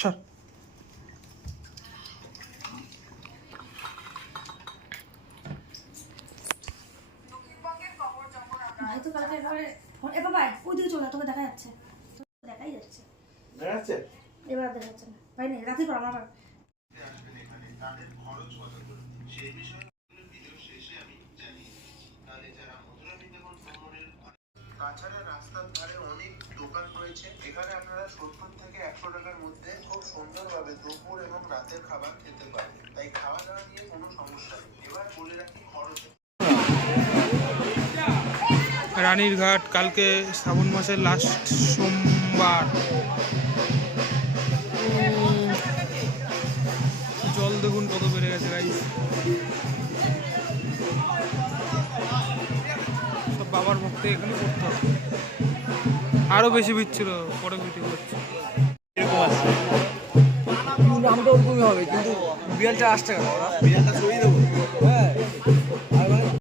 সর। ভাই তো কালকে এ বাবা ওইদিকে চলে তোকে দেখা যাচ্ছে, দেখাই যাচ্ছে, দেখা যাচ্ছে এবার দেখা যাচ্ছে না ভাই, নেই রাতে পর আমার তাছাড়া রাস্তার ধারে অনেক দোকান রয়েছে, এখানে আপনারা 70 থেকে 100 টাকার মধ্যে খুব সুন্দরভাবে দুপুর এবং রাতের খাবার খেতে পারবেন, তাই খাওয়া দাওয়া নিয়ে কোনো সমস্যা নেই। এবার বলে রাখি খরচ রানীরঘাট কালকে শ্রাবণ মাসের লাস্ট সোমবার। জল দেখুন কত বেড়ে গেছে গাইস। সব বাবার ভক্তে এখানে পড়তে হবে, আরো বেশি ভিড় ছিল, পরে ভিড় করছে। এরকম আসছে নামটা ওরকমই হবে, কিন্তু বিড়ালটা আসছে কেন? বিড়ালটা সরিয়ে দেবো। হ্যাঁ